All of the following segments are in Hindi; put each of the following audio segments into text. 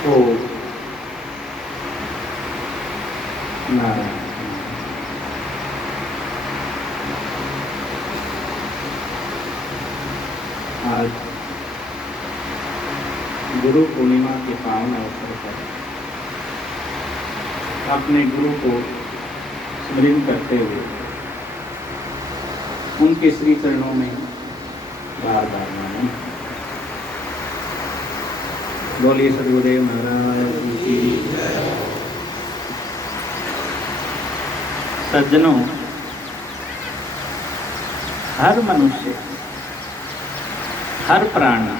ओ नारायण। आज गुरु पूर्णिमा के पावन अवसर पर अपने गुरु को स्मरण करते हुए उनके श्री चरणों में बार बार नमन। बोलिए सद्गुरुदेव महाराज की जय। सज्जनों, हर मनुष्य, हर प्राणी,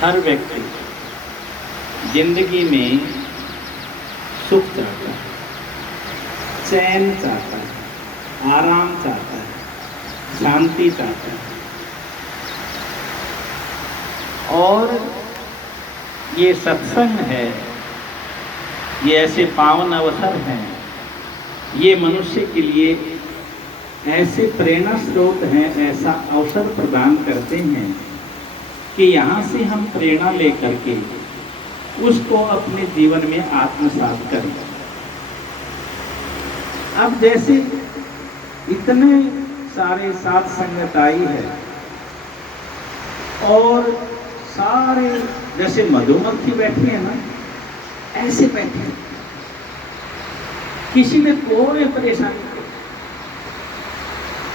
हर व्यक्ति जिंदगी में सुख चाहता है, चैन चाहता है, आराम चाहता है, शांति चाहता है। और ये सत्संग है, ये ऐसे पावन अवसर हैं, ये मनुष्य के लिए ऐसे प्रेरणा स्रोत हैं, ऐसा अवसर प्रदान करते हैं कि यहाँ से हम प्रेरणा लेकर के उसको अपने जीवन में आत्मसात करें। अब जैसे इतने सारे साथ संगत आई है और सारे जैसे मधुमक्खी बैठी है ना, ऐसे बैठे हैं, किसी ने कोई परेशानी नहीं।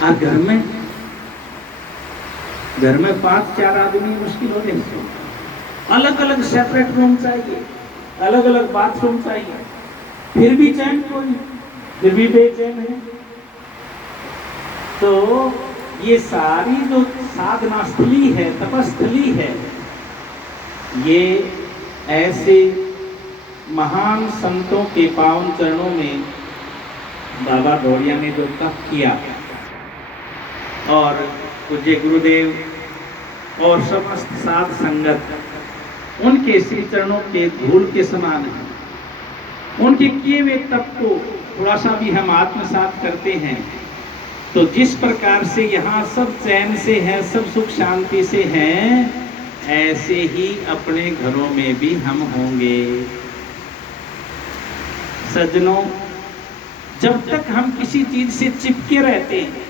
और घर में 5-4 आदमी मुश्किल हो जाए, अलग अलग सेपरेट रूम चाहिए, अलग अलग बाथरूम चाहिए, फिर भी चैन कोई, फिर भी बेचैन है। तो ये सारी जो साधना स्थली है, तपस्थली है, ये ऐसे महान संतों के पावन चरणों में बाबा गौड़िया ने जो तप किया और पूज्य गुरुदेव और समस्त साध संगत उनके श्री चरणों के धूल के समान है। उनके किए हुए तप को थोड़ा सा भी हम आत्मसात करते हैं तो जिस प्रकार से यहाँ सब चैन से है, सब सुख शांति से हैं, ऐसे ही अपने घरों में भी हम होंगे। सज्जनों, जब तक हम किसी चीज से चिपके रहते हैं,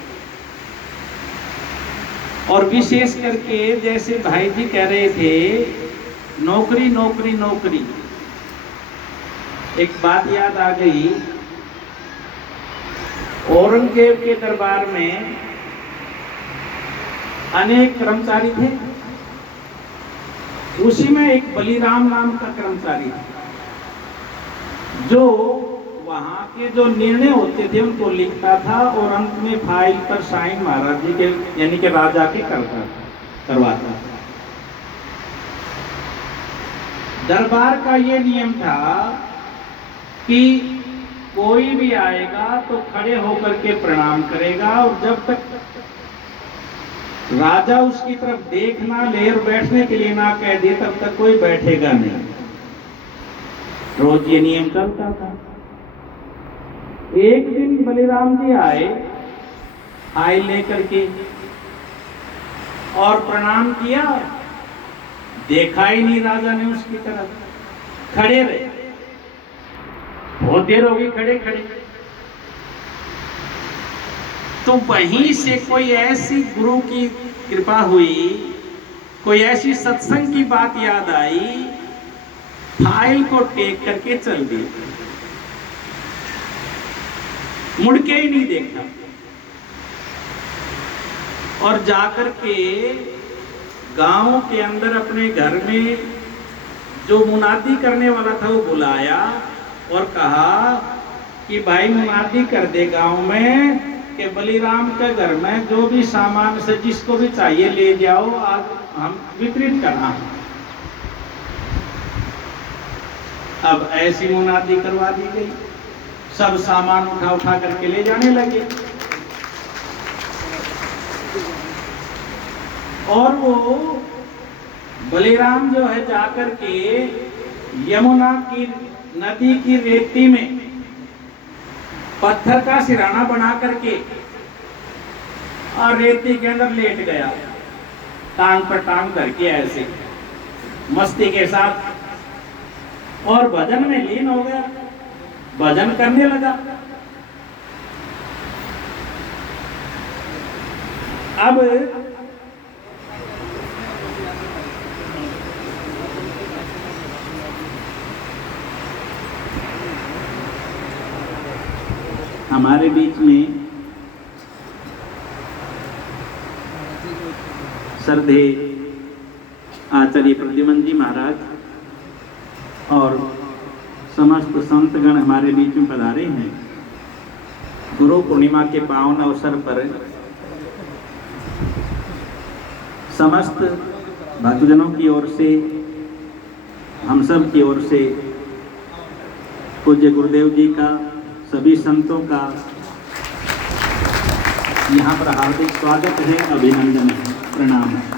और विशेष करके जैसे भाई जी कह रहे थे, नौकरी नौकरी नौकरी, एक बात याद आ गई। औरंगजेब के दरबार में अनेक कर्मचारी थे, उसी में एक बलिराम नाम का कर्मचारी था, जो वहां के जो निर्णय होते थे उनको लिखता था और अंत में फाइल पर साइन महाराज जी के यानी कि राजा के करवाता था। दरबार का ये नियम था कि कोई भी आएगा तो खड़े होकर के प्रणाम करेगा और जब तक राजा उसकी तरफ देख ना ले और बैठने के लिए ना कह दे तब तक कोई बैठेगा नहीं। रोज ये नियम चलता था। एक दिन बलिराम जी आए फाइल लेकर के और प्रणाम किया, देखा ही नहीं राजा ने उसकी तरफ, खड़े रहे। बहुत देर हो गई खड़े खड़े। तो वहीं से कोई ऐसी गुरु की कृपा हुई, कोई ऐसी सत्संग की बात याद आई, फाइल को टेक करके चल दी, मुड़ के ही नहीं देखा और जाकर के गांव के अंदर अपने घर में जो मुनादी करने वाला था वो बुलाया और कहा कि भाई मुनादी कर दे गांव में कि बलिराम के घर में जो भी सामान से जिसको भी चाहिए ले जाओ, आज हम वितरित करना है। अब ऐसी मुनादी करवा दी गई, सब सामान उठा उठा करके ले जाने लगे और वो बलिराम जो है जाकर के यमुना की नदी की रेती में पत्थर का सिराना बना करके और रेती के अंदर लेट गया, टांग पर टांग धर के ऐसे मस्ती के साथ और भजन में लीन हो गया, भजन करने लगा। अब हमारे बीच में श्रद्धे आचार्य प्रद्युमन जी महाराज और समस्त संतगण हमारे बीच में पधारे हैं। गुरु पूर्णिमा के पावन अवसर पर समस्त भक्तजनों की ओर से, हम सब की ओर से पूज्य गुरुदेव जी का, सभी संतों का यहाँ पर हार्दिक स्वागत है, अभिनंदन है, प्रणाम है।